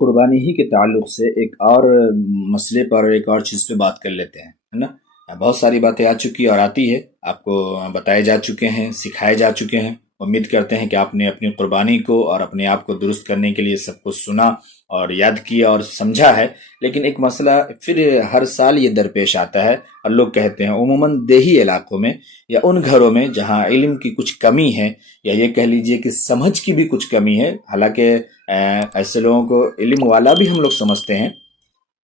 قربانی ہی کے تعلق سے ایک اور مسئلے پر ایک اور چیز پہ بات کر لیتے ہیں، ہے نا؟ بہت ساری باتیں آ چکی اور آتی ہے، آپ کو بتائے جا چکے ہیں، سکھائے جا چکے ہیں۔ امید کرتے ہیں کہ آپ نے اپنی قربانی کو اور اپنے آپ کو درست کرنے کے لیے سب کچھ سنا اور یاد کیا اور سمجھا ہے۔ لیکن ایک مسئلہ پھر ہر سال یہ درپیش آتا ہے، اور لوگ کہتے ہیں عموماً دیہی علاقوں میں یا ان گھروں میں جہاں علم کی کچھ کمی ہے، یا یہ کہہ لیجئے کہ سمجھ کی بھی کچھ کمی ہے، حالانکہ ایسے لوگوں کو علم والا بھی ہم لوگ سمجھتے ہیں،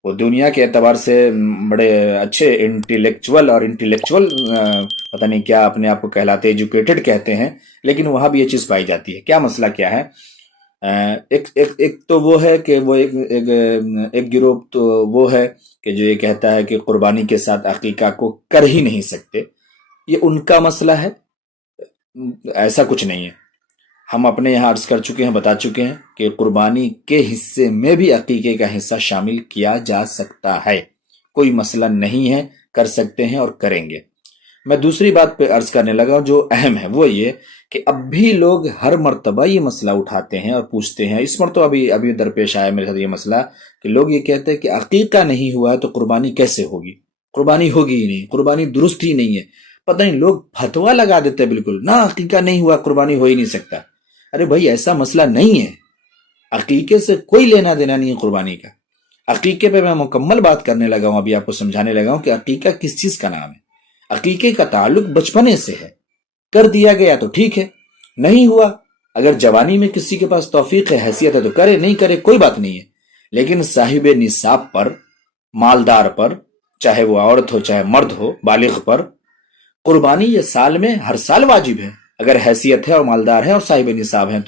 وہ دنیا کے اعتبار سے بڑے اچھے انٹیلیکچول پتہ نہیں کیا اپنے آپ کو کہلاتے، ایجوکیٹڈ کہتے ہیں، لیکن وہاں بھی یہ چیز پائی جاتی ہے۔ کیا مسئلہ کیا ہے؟ ایک تو وہ ہے کہ وہ ایک گروہ تو وہ ہے کہ جو یہ کہتا ہے کہ قربانی کے ساتھ عقیقہ کو کر ہی نہیں سکتے، یہ ان کا مسئلہ ہے، ایسا کچھ نہیں ہے۔ ہم اپنے یہاں عرض کر چکے ہیں، بتا چکے ہیں کہ قربانی کے حصے میں بھی عقیقے کا حصہ شامل کیا جا سکتا ہے، کوئی مسئلہ نہیں ہے، کر سکتے ہیں اور کریں گے۔ میں دوسری بات پہ عرض کرنے لگا جو اہم ہے، وہ یہ کہ اب بھی لوگ ہر مرتبہ یہ مسئلہ اٹھاتے ہیں اور پوچھتے ہیں۔ اس مرتبہ ابھی درپیش آیا میرے ساتھ یہ مسئلہ کہ لوگ یہ کہتے ہیں کہ عقیقہ نہیں ہوا ہے تو قربانی کیسے ہوگی؟ قربانی ہوگی ہی نہیں، قربانی درست ہی نہیں ہے۔ پتہ نہیں لوگ فتویٰ لگا دیتے ہیں، بالکل نہ عقیقہ نہیں ہوا قربانی ہو ہی نہیں سکتا۔ ارے بھائی ایسا مسئلہ نہیں ہے، عقیقے سے کوئی لینا دینا نہیں ہے قربانی کا۔ عقیقے پہ میں مکمل بات کرنے لگا ہوں، ابھی آپ کو سمجھانے لگا ہوں کہ عقیقہ کس چیز کا نام ہے۔ عقیقے کا تعلق بچپنے سے ہے، کر دیا گیا تو ٹھیک ہے، نہیں ہوا اگر جوانی میں کسی کے پاس توفیق ہے، حیثیت ہے تو کرے، نہیں کرے کوئی بات نہیں ہے۔ لیکن صاحب نصاب پر، مالدار پر، چاہے وہ عورت ہو چاہے مرد ہو، بالغ پر قربانی یہ سال میں ہر سال واجب ہے، اگر حیثیت ہے اور مالدار ہے اور صاحب نصاب ہیں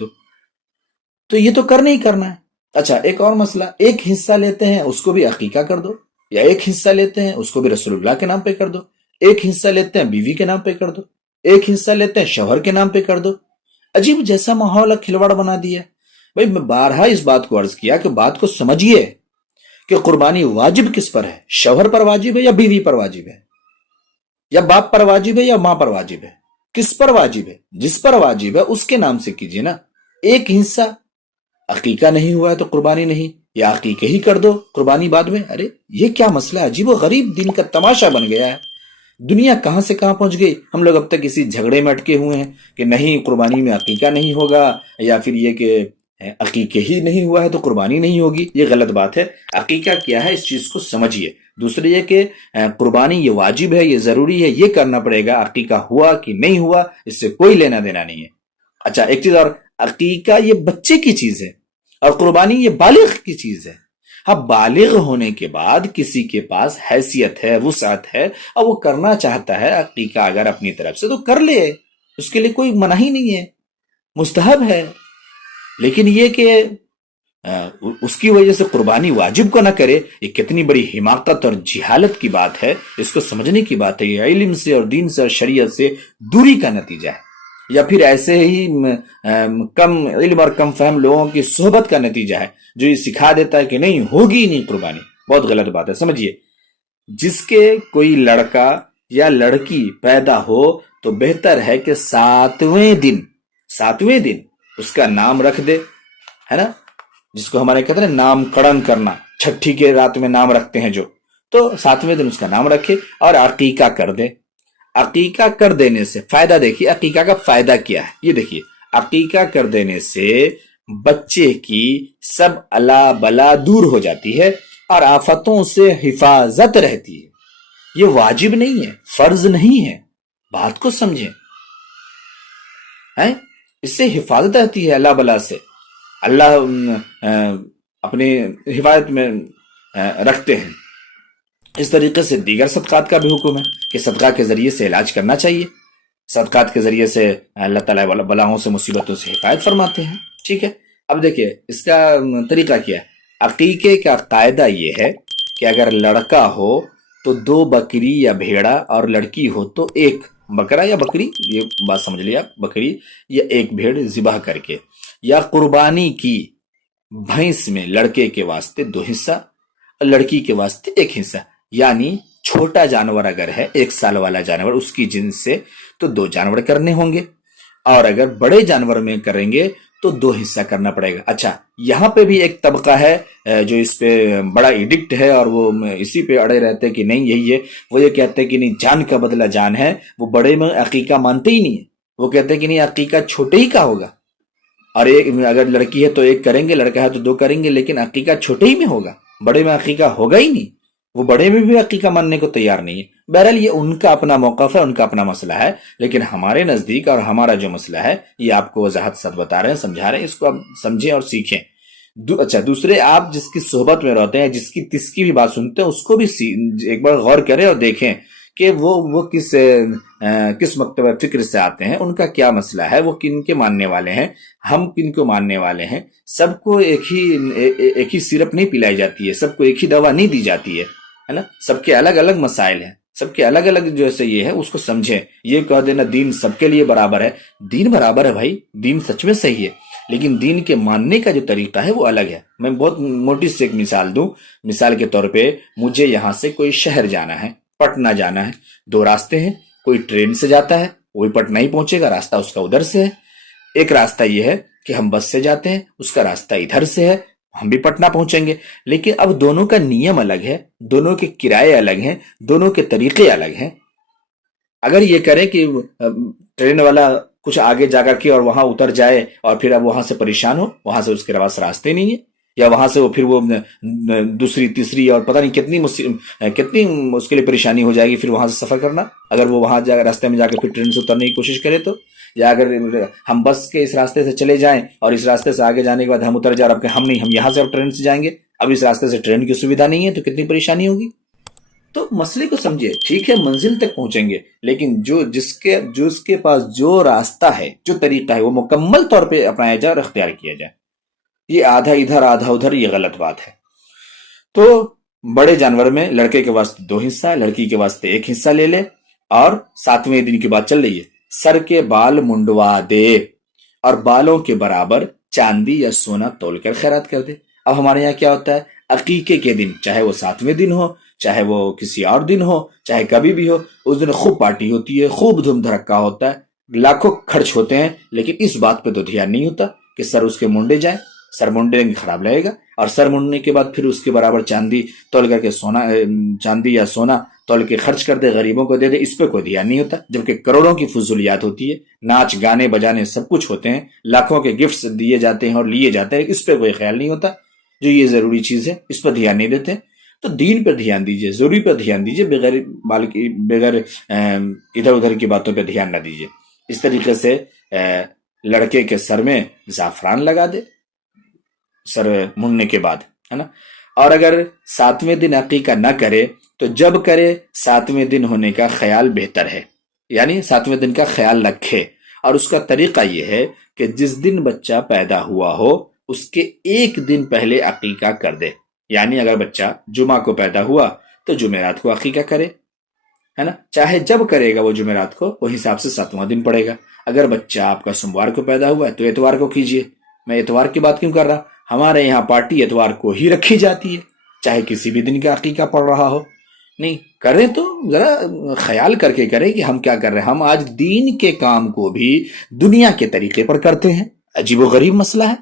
تو یہ تو کرنا ہی کرنا ہے۔ اچھا ایک اور مسئلہ، ایک حصہ لیتے ہیں اس کو بھی عقیقہ کر دو، یا ایک حصہ لیتے ہیں اس کو بھی رسول اللہ کے نام پہ کر دو، ایک حصہ لیتے ہیں بیوی کے نام پہ کر دو، ایک حصہ لیتے ہیں شوہر کے نام پہ کر دو۔ عجیب جیسا ماحول کھلواڑ بنا دیا۔ بھائی میں بارہا اس بات کو عرض کیا کہ بات کو سمجھیے کہ قربانی واجب کس پر ہے، شوہر پر واجب ہے یا بیوی پر واجب ہے، یا باپ پر واجب ہے یا ماں پر واجب ہے، کس پر واجب ہے؟ جس پر واجب ہے اس کے نام سے کیجیے نا۔ ایک حصہ عقیقہ نہیں ہوا ہے تو قربانی نہیں، یا عقیقہ ہی کر دو قربانی بعد میں۔ ارے یہ کیا مسئلہ ہے؟ عجیب و غریب دین کا تماشا بن گیا ہے۔ دنیا کہاں سے کہاں پہنچ گئی، ہم لوگ اب تک اسی جھگڑے میں اٹکے ہوئے ہیں کہ نہیں قربانی میں عقیقہ نہیں ہوگا، یا پھر یہ کہ عقیقہ ہی نہیں ہوا ہے تو قربانی نہیں ہوگی۔ یہ غلط بات ہے۔ عقیقہ کیا ہے اس چیز کو سمجھیے۔ دوسرے یہ کہ قربانی یہ واجب ہے، یہ ضروری ہے، یہ کرنا پڑے گا، عقیقہ ہوا کہ نہیں ہوا اس سے کوئی لینا دینا نہیں ہے۔ اچھا ایک چیز اور، عقیقہ یہ بچے کی چیز ہے اور قربانی یہ بالغ کی چیز ہے۔ ہاں بالغ ہونے کے بعد کسی کے پاس حیثیت ہے، وسعت ہے، اور وہ کرنا چاہتا ہے عقیقہ اگر اپنی طرف سے تو کر لے، اس کے لیے کوئی منہی نہیں ہے، مستحب ہے۔ لیکن یہ کہ اس کی وجہ سے قربانی واجب کو نہ کرے، یہ کتنی بڑی حماقت اور جہالت کی بات ہے، اس کو سمجھنے کی بات ہے۔ یہ علم سے اور دین سے اور شریعت سے دوری کا نتیجہ ہے، یا پھر ایسے ہی کم علم اور کم فہم لوگوں کی صحبت کا نتیجہ ہے جو یہ سکھا دیتا ہے کہ نہیں ہوگی نہیں قربانی۔ بہت غلط بات ہے۔ سمجھیے جس کے کوئی لڑکا یا لڑکی پیدا ہو تو بہتر ہے کہ ساتویں دن اس کا نام رکھ دے، ہے نا، جس کو ہمارے کہتے ہیں نام کڑن کرنا، چھٹی کے رات میں نام رکھتے ہیں جو، تو ساتویں دن اس کا نام رکھے اور عقیقہ کر دے۔ عقیقہ کر دینے سے فائدہ دیکھیے، عقیقہ کا فائدہ کیا ہے یہ دیکھیے۔ عقیقہ کر دینے سے بچے کی سب الا بلا دور ہو جاتی ہے اور آفتوں سے حفاظت رہتی ہے۔ یہ واجب نہیں ہے، فرض نہیں ہے، بات کو سمجھیں، اس سے حفاظت رہتی ہے اللہ بلا سے، اللہ اپنی حفاظت میں رکھتے ہیں۔ اس طریقے سے دیگر صدقات کا بھی حکم ہے کہ صدقہ کے ذریعے سے علاج کرنا چاہیے، صدقات کے ذریعے سے اللہ تعالیٰ بلاؤں سے مصیبتوں سے حفاظت فرماتے ہیں۔ ٹھیک ہے، اب دیکھیے اس کا طریقہ کیا ہے۔ عقیقے کا قاعدہ یہ ہے کہ اگر لڑکا ہو تو 2 بکری یا بھیڑا، اور لڑکی ہو تو 1 بکرا یا بکری، یہ بات سمجھ لیا، بکری یا 1 بھیڑ ذبح کر کے، یا قربانی کی بھینس میں لڑکے کے واسطے 2 حصہ اور لڑکی کے واسطے 1 حصہ، یعنی چھوٹا جانور اگر ہے 1 سال والا جانور اس کی جنس سے تو 2 جانور کرنے ہوں گے، اور اگر بڑے جانور میں کریں گے تو 2 حصہ کرنا پڑے گا۔ اچھا، یہاں پہ بھی ایک طبقہ ہے جو اس پہ بڑا ایڈکٹ ہے اور وہ اسی پہ اڑے رہتے ہیں کہ نہیں یہی ہے۔ وہ یہ کہتے ہیں کہ نہیں، جان کا بدلہ جان ہے۔ وہ بڑے میں عقیقہ مانتے ہی نہیں ہے، وہ کہتے ہیں کہ نہیں، عقیقہ چھوٹے ہی کا ہوگا، اور ایک اگر لڑکی ہے تو 1 کریں گے، لڑکا ہے تو 2 کریں گے، لیکن عقیقہ چھوٹے ہی میں ہوگا، بڑے میں عقیقہ ہوگا ہی نہیں۔ وہ بڑے میں بھی عقیقہ ماننے کو تیار نہیں ہے۔ بہرحال یہ ان کا اپنا موقف ہے، ان کا اپنا مسئلہ ہے، لیکن ہمارے نزدیک اور ہمارا جو مسئلہ ہے یہ آپ کو وضاحت ساتھ بتا رہے ہیں، سمجھا رہے ہیں، اس کو آپ سمجھیں اور سیکھیں۔ اچھا، دوسرے، آپ جس کی صحبت میں رہتے ہیں، جس کی بھی بات سنتے ہیں، اس کو بھی ایک بار غور کریں اور دیکھیں کہ وہ کس مکتب فکر سے آتے ہیں، ان کا کیا مسئلہ ہے، وہ کن کے ماننے والے ہیں، ہم کن کو ماننے والے ہیں۔ سب کو ایک ہی سیرپ نہیں پلائی جاتی ہے، سب کو ایک ہی دوا نہیں دی جاتی ہے نا، سب کے الگ الگ مسائل ہیں، سب کے الگ الگ جیسے یہ ہے، اس کو سمجھیں۔ یہ کہہ دینا دین سب کے لیے برابر ہے، دین برابر ہے بھائی، دین سچ میں صحیح ہے، لیکن دین کے ماننے کا جو طریقہ ہے وہ الگ ہے۔ میں بہت موٹی سے ایک مثال دوں۔ مثال کے طور پہ مجھے یہاں سے کوئی شہر جانا ہے، پٹنہ جانا ہے، 2 راستے ہیں۔ کوئی ٹرین سے جاتا ہے، وہی پٹنہ ہی پہنچے گا، راستہ اس کا ادھر سے ہے۔ ایک راستہ یہ ہے کہ ہم بس سے جاتے ہیں، اس کا راستہ ادھر سے ہے، ہم بھی پٹنہ پہنچیں گے، لیکن اب دونوں کا نیم الگ ہے، دونوں کے کرائے الگ ہیں، دونوں کے طریقے الگ ہیں۔ اگر یہ کریں کہ ٹرین والا کچھ آگے جا کر کے اور وہاں اتر جائے اور پھر اب وہاں سے پریشان ہو، وہاں سے اس کے پاس راستے نہیں ہے، یا وہاں سے وہ پھر وہ دوسری تیسری اور پتہ نہیں کتنی اس کے لیے پریشانی ہو جائے گی پھر وہاں سے سفر کرنا، اگر وہ وہاں جا راستے میں جا کے پھر ٹرین سے اترنے کی کوشش کرے تو۔ یا اگر ہم بس کے اس راستے سے چلے جائیں اور اس راستے سے آگے جانے کے بعد ہم اتر جائیں، اب ہم نہیں، ہم یہاں سے اب ٹرین سے جائیں گے، اب اس راستے سے ٹرین کی سویدھا نہیں ہے، تو کتنی پریشانی ہوگی۔ تو مسئلے کو سمجھیے، ٹھیک ہے منزل تک پہنچیں گے، لیکن جس کے پاس جو راستہ ہے، جو طریقہ ہے، وہ مکمل طور پہ اپنایا جائے اور اختیار کیا جائے۔ یہ آدھا ادھر آدھا ادھر، یہ غلط بات ہے۔ تو بڑے جانور میں لڑکے کے واسطے 2 حصہ، لڑکی کے واسطے 1 حصہ لے لے، اور 7ویں دن کی بات چل رہی ہے، سر کے بال منڈوا دے اور بالوں کے برابر چاندی یا سونا تول کر خیرات کر دے۔ اب ہمارے یہاں کیا ہوتا ہے، عقیقے کے دن، چاہے وہ 7ویں دن ہو، چاہے وہ کسی اور دن ہو، چاہے کبھی بھی ہو، اس دن خوب پارٹی ہوتی ہے، خوب دھوم دھڑکا ہوتا ہے، لاکھوں خرچ ہوتے ہیں، لیکن اس بات پہ تو دھیان نہیں ہوتا کہ سر اس کے منڈے جائے، سر منڈے خراب لگے گا، اور سر منڈنے کے بعد پھر اس کے برابر چاندی تول کر کے چاندی یا سونا تول کے خرچ کر دے، غریبوں کو دے دے، اس پہ کوئی دھیان نہیں ہوتا، جبکہ کروڑوں کی فضولیات ہوتی ہے، ناچ گانے بجانے سب کچھ ہوتے ہیں، لاکھوں کے گفٹس دیے جاتے ہیں اور لیے جاتے ہیں، اس پہ کوئی خیال نہیں ہوتا، جو یہ ضروری چیز ہے اس پر دھیان نہیں دیتے۔ تو دین پر دھیان دیجئے، ضروری پر دھیان دیجئے، بغیر ادھر ادھر کی باتوں پہ دھیان نہ دیجئے۔ اس طریقے سے لڑکے کے سر میں زعفران لگا دے سر منڈنے کے بعد، ہے نا۔ اور اگر 7ویں دن عقیقہ نہ کرے تو جب کرے 7ویں دن ہونے کا خیال بہتر ہے، یعنی 7ویں دن کا خیال رکھے، اور اس کا طریقہ یہ ہے کہ جس دن بچہ پیدا ہوا ہو اس کے 1 دن پہلے عقیقہ کر دے، یعنی اگر بچہ جمعہ کو پیدا ہوا تو جمعرات کو عقیقہ کرے، ہے نا، چاہے جب کرے گا وہ جمعرات کو، وہ حساب سے 7واں دن پڑے گا۔ اگر بچہ آپ کا سوموار کو پیدا ہوا ہے تو اتوار کو کیجئے۔ میں اتوار کی بات کیوں کر رہا، ہمارے یہاں پارٹی اتوار کو ہی رکھی جاتی ہے، چاہے کسی بھی دن کا عقیقہ پڑ رہا ہو۔ نہیں کریں تو ذرا خیال کر کے کریں کہ ہم کیا کر رہے ہیں۔ ہم آج دین کے کام کو بھی دنیا کے طریقے پر کرتے ہیں، عجیب و غریب مسئلہ ہے،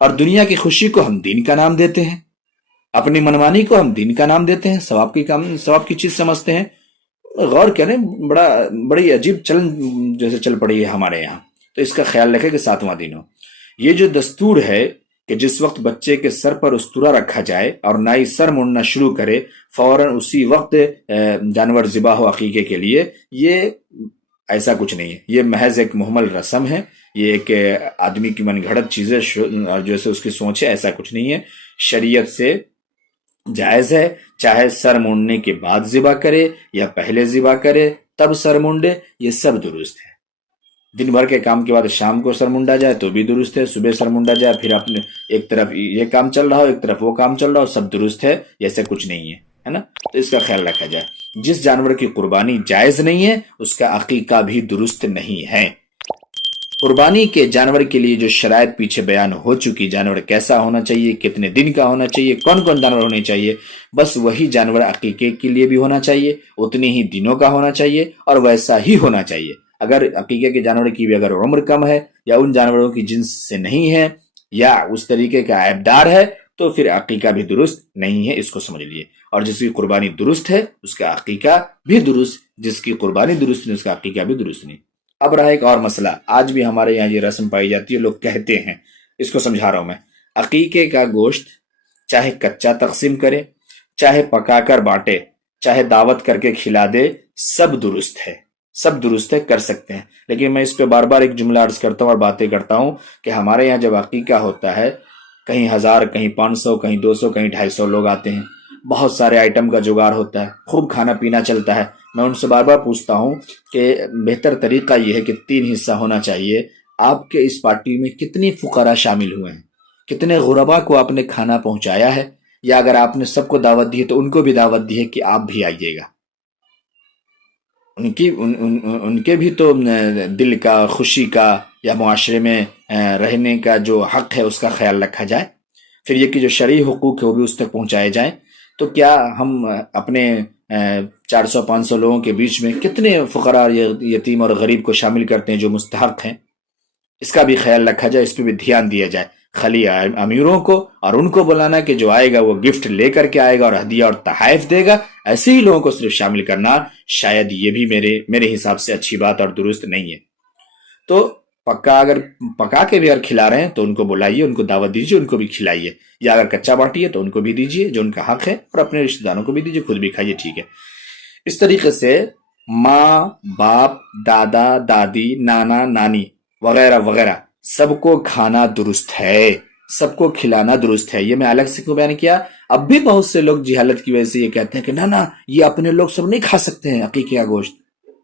اور دنیا کی خوشی کو ہم دین کا نام دیتے ہیں، اپنی منمانی کو ہم دین کا نام دیتے ہیں، ثواب کی چیز سمجھتے ہیں۔ غور کریں، بڑی عجیب چلن جیسے چل پڑی ہے ہمارے یہاں۔ تو اس کا خیال رکھیں کہ 7واں دن ہو۔ یہ جو دستور ہے کہ جس وقت بچے کے سر پر استورا رکھا جائے اور نائی سر مڑنا شروع کرے، فوراً اسی وقت جانور ذبح ہو عقیقے کے لیے، یہ ایسا کچھ نہیں ہے، یہ محض ایک محمل رسم ہے، یہ ایک آدمی کی من گھڑت چیزیں اور جیسے اس کی سوچ ہے، ایسا کچھ نہیں ہے، شریعت سے جائز ہے، چاہے سر مونڈنے کے بعد ذبح کرے یا پہلے ذبح کرے تب سر مونڈے، یہ سب درست ہے۔ دن بھر کے کام کے بعد شام کو سر منڈا جائے تو بھی درست ہے، صبح سر منڈا جائے، پھر اپنے ایک طرف یہ کام چل رہا ہو ایک طرف وہ کام چل رہا ہو، سب درست ہے، ایسا کچھ نہیں ہے نا۔ تو اس کا خیال رکھا جائے۔ جس جانور کی قربانی جائز نہیں ہے اس کا عقیقہ بھی درست نہیں ہے۔ قربانی کے جانور کے لیے جو شرائط پیچھے بیان ہو چکی، جانور کیسا ہونا چاہیے، کتنے دن کا ہونا چاہیے، کون کون جانور ہونے چاہیے، بس وہی جانور عقیقے کے لیے بھی ہونا چاہیے، اتنے ہی دنوں کا ہونا چاہیے اور ویسا ہی ہونا چاہیے۔ اگر عقیقے کے جانور کی بھی اگر عمر کم ہے یا ان جانوروں کی جنس سے نہیں ہے یا اس طریقے کا عیبدار ہے تو پھر عقیقہ بھی درست نہیں ہے، اس کو سمجھ لیے۔ اور جس کی قربانی درست ہے اس کا عقیقہ بھی درست، جس کی قربانی درست نہیں اس کا عقیقہ بھی درست نہیں۔ اب رہا ایک اور مسئلہ، آج بھی ہمارے یہاں یہ رسم پائی جاتی ہے، لوگ کہتے ہیں، اس کو سمجھا رہا ہوں میں۔ عقیقے کا گوشت چاہے کچا تقسیم کرے، چاہے پکا کر بانٹے، چاہے دعوت کر کے کھلا دے، سب درست ہے، سب درست ہے، کر سکتے ہیں۔ لیکن میں اس پہ بار بار ایک جملہ عرض کرتا ہوں اور باتیں کرتا ہوں کہ ہمارے یہاں جب عقیقہ ہوتا ہے، کہیں 1000، کہیں 500، کہیں 200، کہیں 250 لوگ آتے ہیں، بہت سارے آئٹم کا جگار ہوتا ہے، خوب کھانا پینا چلتا ہے۔ میں ان سے بار بار پوچھتا ہوں کہ بہتر طریقہ یہ ہے کہ 3 حصہ ہونا چاہیے۔ آپ کے اس پارٹی میں کتنی فقراء شامل ہوئے ہیں، کتنے غربا کو آپ نے کھانا پہنچایا ہے، یا اگر آپ نے سب کو دعوت دی ہے تو ان کو بھی دعوت دی ہے کہ آپ بھی آئیے گا۔ ان کے بھی تو دل کا، خوشی کا یا معاشرے میں رہنے کا جو حق ہے اس کا خیال رکھا جائے۔ پھر یہ کہ جو شرعی حقوق ہے وہ بھی اس تک پہنچائے جائیں۔ تو کیا ہم اپنے 400-500 لوگوں کے بیچ میں کتنے فقراء، یتیم اور غریب کو شامل کرتے ہیں جو مستحق ہیں؟ اس کا بھی خیال رکھا جائے، اس پہ بھی دھیان دیا جائے۔ خالی امیروں کو اور ان کو بلانا کہ جو آئے گا وہ گفٹ لے کر کے آئے گا اور ہدیہ اور تحائف دے گا، ایسے ہی لوگوں کو صرف شامل کرنا شاید یہ بھی میرے حساب سے اچھی بات اور درست نہیں ہے۔ تو اگر پکا کے بھی اگر کھلا رہے ہیں تو ان کو بلائیے، ان کو دعوت دیجیے، ان کو بھی کھلائیے، یا اگر کچا بانٹیے تو ان کو بھی دیجیے جو ان کا حق ہے، اور اپنے رشتہ داروں کو بھی دیجیے، خود بھی کھائیے، ٹھیک ہے۔ اس طریقے سے ماں، باپ، دادا، دادی، نانا، نانی وغیرہ وغیرہ سب کو کھانا درست ہے، سب کو کھلانا درست ہے۔ یہ میں الگ سے کیوں بیان کیا؟ اب بھی بہت سے لوگ جہالت کی وجہ سے یہ کہتے ہیں کہ نا یہ اپنے لوگ سب نہیں کھا سکتے ہیں عقیقے کا گوشت،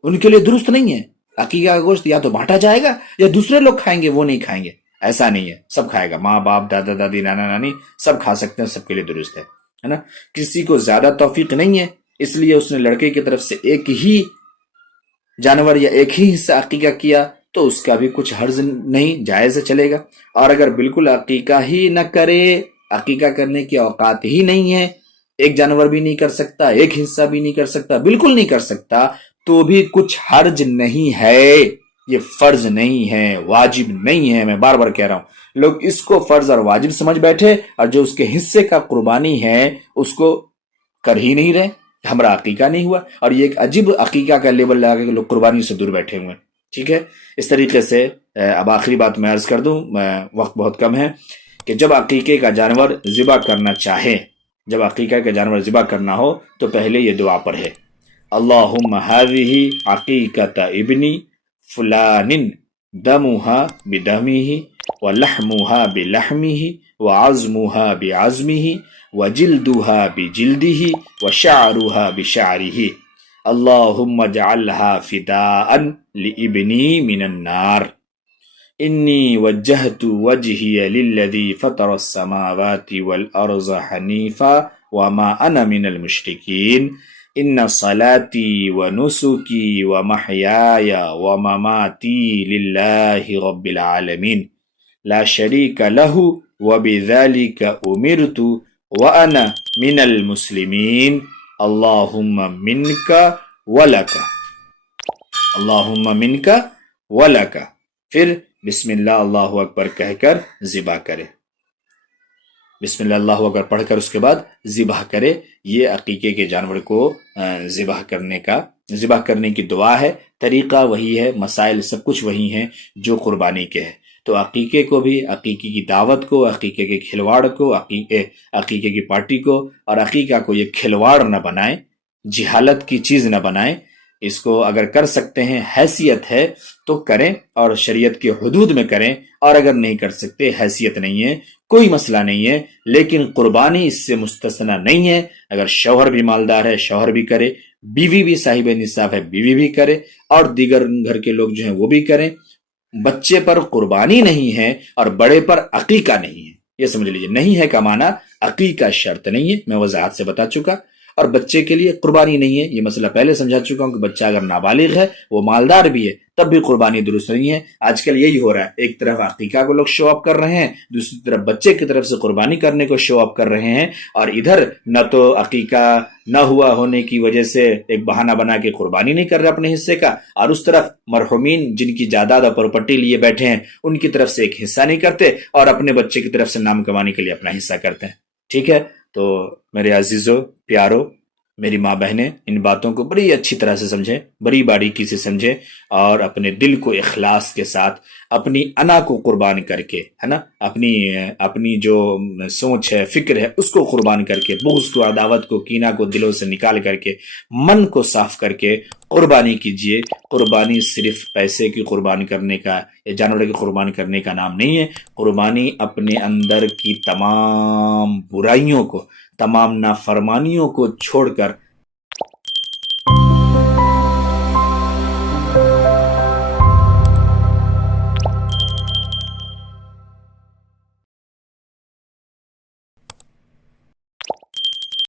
ان کے لیے درست نہیں ہے۔ عقیقہ کا گوشت یا تو بانٹا جائے گا یا دوسرے لوگ کھائیں گے، وہ نہیں کھائیں گے۔ ایسا نہیں ہے، سب کھائے گا، ماں باپ، دادا دادی، نانا نانی سب کھا سکتے ہیں، سب کے لیے درست ہے نا۔ کسی کو زیادہ توفیق نہیں ہے، اس لیے اس نے لڑکے کی طرف سے ایک ہی جانور یا ایک ہی حصہ عقیقہ کیا تو اس کا بھی کچھ حرج نہیں، جائز چلے گا۔ اور اگر بالکل عقیقہ ہی نہ کرے، عقیقہ کرنے کی اوقات ہی نہیں ہے، ایک جانور بھی نہیں کر سکتا، ایک حصہ بھی نہیں کر سکتا، بالکل نہیں کر سکتا، تو بھی کچھ حرج نہیں ہے۔ یہ فرض نہیں ہے، واجب نہیں ہے، میں بار بار کہہ رہا ہوں۔ لوگ اس کو فرض اور واجب سمجھ بیٹھے اور جو اس کے حصے کا قربانی ہے اس کو کر ہی نہیں رہے، ہمارا عقیقہ نہیں ہوا، اور یہ ایک عجیب عقیقہ کا لیبل لگا کے لوگ قربانی سے دور بیٹھے ہوئے ہیں، ٹھیک ہے۔ اس طریقے سے اب آخری بات میں عرض کر دوں، وقت بہت کم ہے، کہ جب عقیقے کا جانور ذبح کرنا چاہے، جب عقیقہ کا جانور ذبح کرنا ہو تو پہلے یہ دعا پڑھے: اللہم ہذہ عقیقۃ ابنی فلان دمها بدمہ ولحمها بلحمہ وعظمها بعظمہ وجلدها بجلدہ وشعرها بشعرہ اللہم اجعلها فداء لابنی من النار انی وجہت وجہی للذی فطر السماوات والارض حنیفا وما انا من المشرکین ان صلاتی ونسکی ومحیای ومماتی للہ رب العالمین لا شریک لہ وبذلک امرت وانا من المسلمین اللہم منک ولک، اللہم منک ولک۔ پھر بسم اللہ اللہ اکبر کہہ کر ذبح کرے، بسم اللہ اللہ اکبر پڑھ کر اس کے بعد ذبح کرے۔ یہ عقیقے کے جانور کو ذبح کرنے کی دعا ہے، طریقہ وہی ہے، مسائل سب کچھ وہی ہیں جو قربانی کے ہے۔ تو عقیقے کو بھی، عقیقے کی دعوت کو، عقیقے کے کھلواڑ کو، عقیقے کی پارٹی کو اور عقیقہ کو یہ کھلواڑ نہ بنائیں، جہالت کی چیز نہ بنائیں۔ اس کو اگر کر سکتے ہیں، حیثیت ہے تو کریں اور شریعت کے حدود میں کریں، اور اگر نہیں کر سکتے، حیثیت نہیں ہے، کوئی مسئلہ نہیں ہے، لیکن قربانی اس سے مستثنی نہیں ہے۔ اگر شوہر بھی مالدار ہے، شوہر بھی کرے، بیوی بھی صاحب نصاب ہے، بیوی بھی کرے، اور دیگر گھر کے لوگ جو ہیں وہ بھی کریں۔ بچے پر قربانی نہیں ہے اور بڑے پر عقیقہ نہیں ہے، یہ سمجھ لیجئے۔ نہیں ہے کا معنی عقیقہ شرط نہیں ہے، میں وضاحت سے بتا چکا۔ اور بچے کے لیے قربانی نہیں ہے، یہ مسئلہ پہلے سمجھا چکا ہوں کہ بچہ اگر نابالغ ہے، وہ مالدار بھی ہے، تب بھی قربانی درست نہیں ہے۔ آج کل یہی ہو رہا ہے، ایک طرف عقیقہ کو لوگ شو اپ کر رہے ہیں، دوسری طرف بچے کی طرف سے قربانی کرنے کو شو اپ کر رہے ہیں، اور ادھر نہ تو عقیقہ نہ ہوا ہونے کی وجہ سے ایک بہانہ بنا کے قربانی نہیں کر رہے اپنے حصے کا، اور اس طرف مرحومین جن کی جائیداد اور پراپرٹی لیے بیٹھے ہیں ان کی طرف سے ایک حصہ نہیں کرتے، اور اپنے بچے کی طرف سے نام کمانے کے لیے اپنا حصہ کرتے ہیں۔ ٹھیک ہے، تو میرے عزیزو، پیارو، میری ماں بہنیں، ان باتوں کو بڑی اچھی طرح سے سمجھیں، بڑی باریکی سے سمجھیں، اور اپنے دل کو اخلاص کے ساتھ اپنی انا کو قربان کر کے، ہے نا، اپنی جو سوچ ہے، فکر ہے، اس کو قربان کر کے، بغض کو، عداوت کو، کینہ کو دلوں سے نکال کر کے، من کو صاف کر کے قربانی کیجئے۔ قربانی صرف پیسے کی قربانی کرنے کا یا جانوروں کی قربانی کرنے کا نام نہیں ہے۔ قربانی اپنے اندر کی تمام برائیوں کو، تمام نافرمانیوں کو چھوڑ کر